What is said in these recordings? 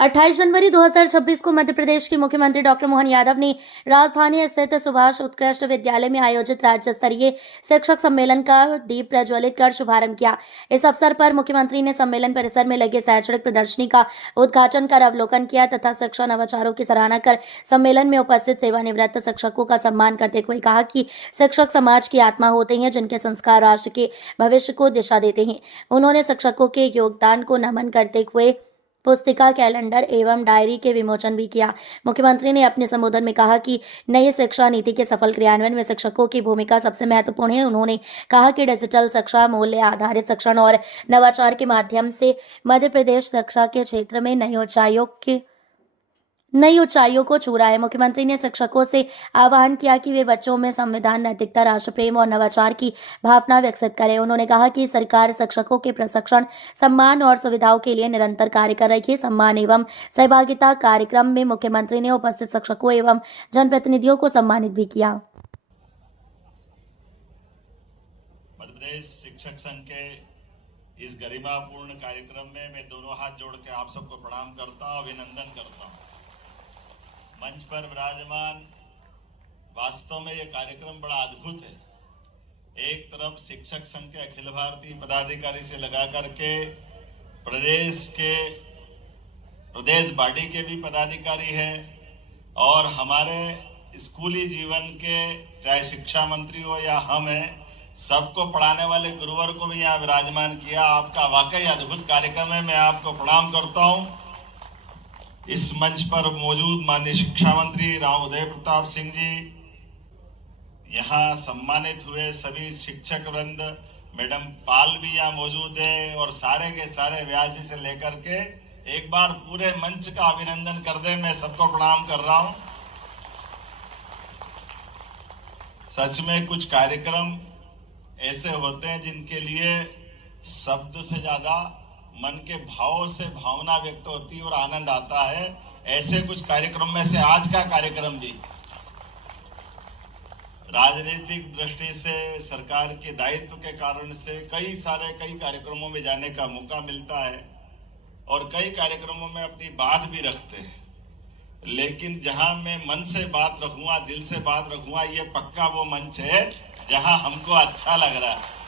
28 जनवरी 2026 को मध्य प्रदेश के मुख्यमंत्री डॉक्टर मोहन यादव ने राजधानी स्थित सुभाष उत्कृष्ट विद्यालय में आयोजित राज्य स्तरीय शिक्षक सम्मेलन का दीप प्रज्वलित कर शुभारंभ किया। इस अवसर पर मुख्यमंत्री ने सम्मेलन परिसर में लगे शैक्षणिक प्रदर्शनी का उद्घाटन कर अवलोकन किया तथा शिक्षा नवाचारों की सराहना कर सम्मेलन में उपस्थित सेवानिवृत्त शिक्षकों का सम्मान करते हुए कहा कि शिक्षक समाज की आत्मा होते हैं, जिनके संस्कार राष्ट्र के भविष्य को दिशा देते हैं। उन्होंने शिक्षकों के योगदान को नमन करते हुए पुस्तिका, कैलेंडर एवं डायरी के विमोचन भी किया। मुख्यमंत्री ने अपने संबोधन में कहा कि नई शिक्षा नीति के सफल क्रियान्वयन में शिक्षकों की भूमिका सबसे महत्वपूर्ण है। उन्होंने कहा कि डिजिटल शिक्षा, मूल्य आधारित शिक्षण और नवाचार के माध्यम से मध्य प्रदेश शिक्षा के क्षेत्र में नई ऊंचाइयों को छू रहा है। मुख्यमंत्री ने शिक्षकों से आह्वान किया कि वे बच्चों में संविधान, नैतिकता, राष्ट्र प्रेम और नवाचार की भावना विकसित करें। उन्होंने कहा कि सरकार शिक्षकों के प्रशिक्षण, सम्मान और सुविधाओं के लिए निरंतर कार्य कर रही है। सम्मान एवं सहभागिता कार्यक्रम में मुख्यमंत्री ने उपस्थित शिक्षकों एवं जनप्रतिनिधियों को सम्मानित भी किया। मध्य प्रदेश शिक्षक संघ के इस गरिमापूर्ण कार्यक्रम में मैं दोनों हाथ जोड़ के आप सबको प्रणाम करता हूं, अभिनंदन करता हूं। मंच पर विराजमान वास्तव में ये कार्यक्रम बड़ा अद्भुत है। एक तरफ शिक्षक संघ के अखिल भारतीय पदाधिकारी से लगा करके प्रदेश बॉडी के भी पदाधिकारी हैं और हमारे स्कूली जीवन के चाहे शिक्षा मंत्री हो या हम हैं, सबको पढ़ाने वाले गुरुवर को भी यहाँ विराजमान किया। आपका वाकई अद्भुत कार्यक्रम है, मैं आपको प्रणाम करता हूँ। इस मंच पर मौजूद माननीय शिक्षा मंत्री राव उदय प्रताप सिंह जी, यहाँ सम्मानित हुए सभी शिक्षक वृंद, मैडम पाल भी यहाँ मौजूद है और सारे के सारे व्यास जी से लेकर के एक बार पूरे मंच का अभिनंदन कर दे। मैं सबको प्रणाम कर रहा हूं। सच में कुछ कार्यक्रम ऐसे होते हैं जिनके लिए शब्द से ज्यादा मन के भाव से भावना व्यक्त होती है और आनंद आता है। ऐसे कुछ कार्यक्रम में से आज का कार्यक्रम भी राजनीतिक दृष्टि से, सरकार के दायित्व के कारण से कई कार्यक्रमों में जाने का मौका मिलता है और कई कार्यक्रमों में अपनी बात भी रखते हैं। लेकिन जहां मैं मन से बात रखूंगा, दिल से बात रखूंगा, ये पक्का वो मंच है जहां हमको अच्छा लग रहा है।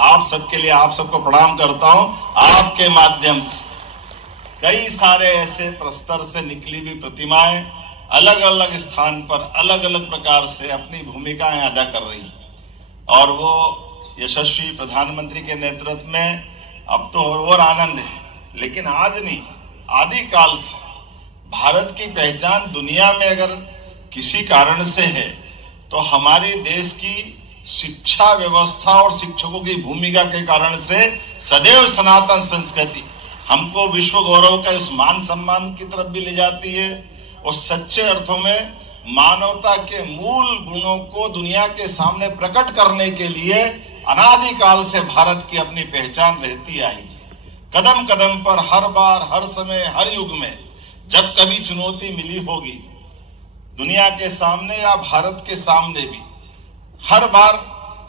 आप सबके लिए आप सबको प्रणाम करता हूं। आपके माध्यम से कई सारे ऐसे प्रस्तर से निकली हुई प्रतिमाएं अलग अलग स्थान पर अलग अलग प्रकार से अपनी भूमिकाएं अदा कर रही और वो यशस्वी प्रधानमंत्री के नेतृत्व में अब तो और आनंद है। लेकिन आज नहीं, आदिकाल से भारत की पहचान दुनिया में अगर किसी कारण से है तो हमारे देश की शिक्षा व्यवस्था और शिक्षकों की भूमिका के कारण से सदैव सनातन संस्कृति हमको विश्व गौरव का इस मान सम्मान की तरफ भी ले जाती है और सच्चे अर्थों में मानवता के मूल गुणों को दुनिया के सामने प्रकट करने के लिए अनादिकाल से भारत की अपनी पहचान रहती आई है। कदम कदम पर, हर बार, हर समय, हर युग में जब कभी चुनौती मिली होगी दुनिया के सामने या भारत के सामने भी, हर बार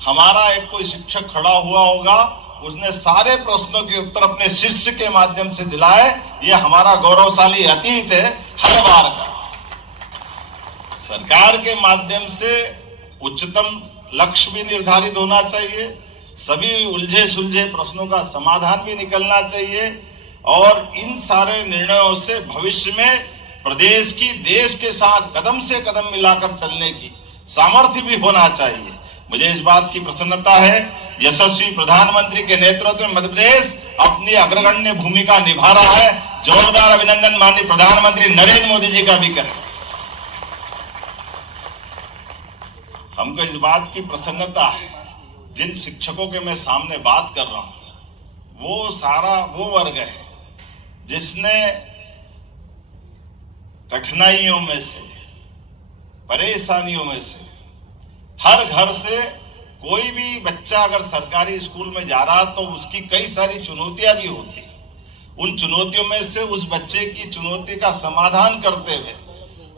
हमारा एक कोई शिक्षक खड़ा हुआ होगा, उसने सारे प्रश्नों के उत्तर अपने शिष्य के माध्यम से दिलाए। ये हमारा गौरवशाली अतीत है। हर बार का सरकार के माध्यम से उच्चतम लक्ष्य भी निर्धारित होना चाहिए, सभी उलझे सुलझे प्रश्नों का समाधान भी निकलना चाहिए और इन सारे निर्णयों से भविष्य में प्रदेश की देश के साथ कदम से कदम मिलाकर चलने की सामर्थ्य भी होना चाहिए। मुझे इस बात की प्रसन्नता है, यशस्वी प्रधानमंत्री के नेतृत्व में मध्य प्रदेश अपनी अग्रगण्य भूमिका निभा रहा है। जोरदार अभिनंदन माननीय प्रधानमंत्री नरेंद्र मोदी जी का भी करें। हमको इस बात की प्रसन्नता है, जिन शिक्षकों के मैं सामने बात कर रहा हूं वो सारा वो वर्ग है जिसने कठिनाइयों में से, परेशानियों में से, हर घर से कोई भी बच्चा अगर सरकारी स्कूल में जा रहा तो उसकी कई सारी चुनौतियां भी होती। उन चुनौतियों में से उस बच्चे की चुनौती का समाधान करते हुए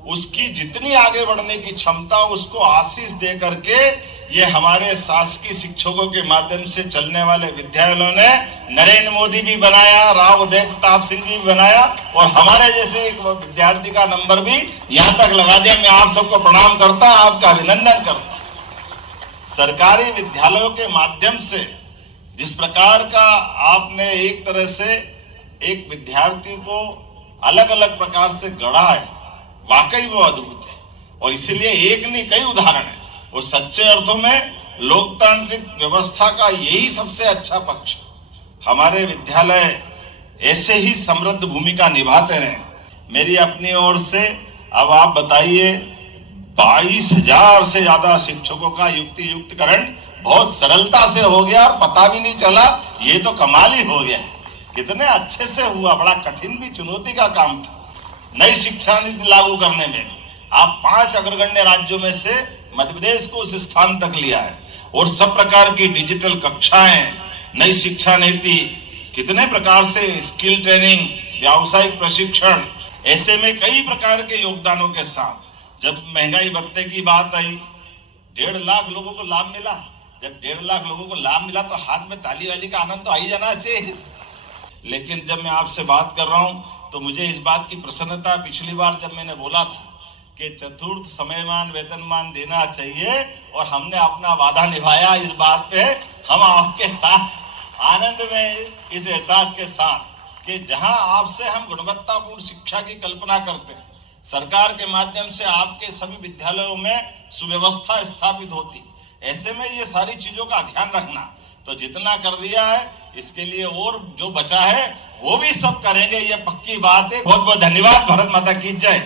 उसकी जितनी आगे बढ़ने की क्षमता, उसको आशीष दे करके ये हमारे शासकीय शिक्षकों के माध्यम से चलने वाले विद्यालयों ने नरेंद्र मोदी भी बनाया, राव उदय प्रताप सिंह जी भी बनाया और हमारे जैसे एक विद्यार्थी का नंबर भी यहाँ तक लगा दिया। मैं आप सबको प्रणाम करता हूं, आपका अभिनंदन करता हूं। सरकारी विद्यालयों के माध्यम से जिस प्रकार का आपने एक तरह से एक विद्यार्थी को अलग अलग प्रकार से गढ़ा है, वाकई वो अद्भुत है। और इसीलिए एक नहीं कई उदाहरण है। वो सच्चे अर्थों में लोकतांत्रिक व्यवस्था का यही सबसे अच्छा पक्ष। हमारे विद्यालय ऐसे ही समृद्ध भूमिका निभाते रहे। मेरी अपनी ओर से अब आप बताइए, 22,000 से ज्यादा शिक्षकों का युक्तियुक्तकरण बहुत सरलता से हो गया और पता भी नहीं चला। ये तो कमाल ही हो गया। कितने अच्छे से हुआ। बड़ा कठिन भी चुनौती का काम था नई शिक्षा नीति लागू करने में। आप 5 अग्रगण्य राज्यों में से मध्य प्रदेश को उस स्थान तक लिया है और सब प्रकार की डिजिटल कक्षाएं, नई शिक्षा नीति, कितने प्रकार से स्किल ट्रेनिंग, व्यावसायिक प्रशिक्षण, ऐसे में कई प्रकार के योगदानों के साथ जब महंगाई भत्ते की बात आई, 1.5 लाख लोगों को लाभ मिला। जब 1.5 लाख लोगों को लाभ मिला तो हाथ में ताली वाली का आनंद तो आ ही जाना चाहिए। लेकिन जब मैं आपसे बात कर रहा हूं तो मुझे इस बात की प्रसन्नता, पिछली बार जब मैंने बोला था कि चतुर्थ समयमान वेतनमान देना चाहिए और हमने अपना वादा निभाया, इस बात पे हम आपके साथ आनंद में, इस एहसास के साथ कि जहां आपसे हम गुणवत्तापूर्ण शिक्षा की कल्पना करते हैं, सरकार के माध्यम से आपके सभी विद्यालयों में सुव्यवस्था स्थापित होती, ऐसे में ये सारी चीजों का ध्यान रखना तो जितना कर दिया है, इसके लिए और जो बचा है वो भी सब करेंगे, ये पक्की बात है। बहुत बहुत धन्यवाद। भारत माता की जय।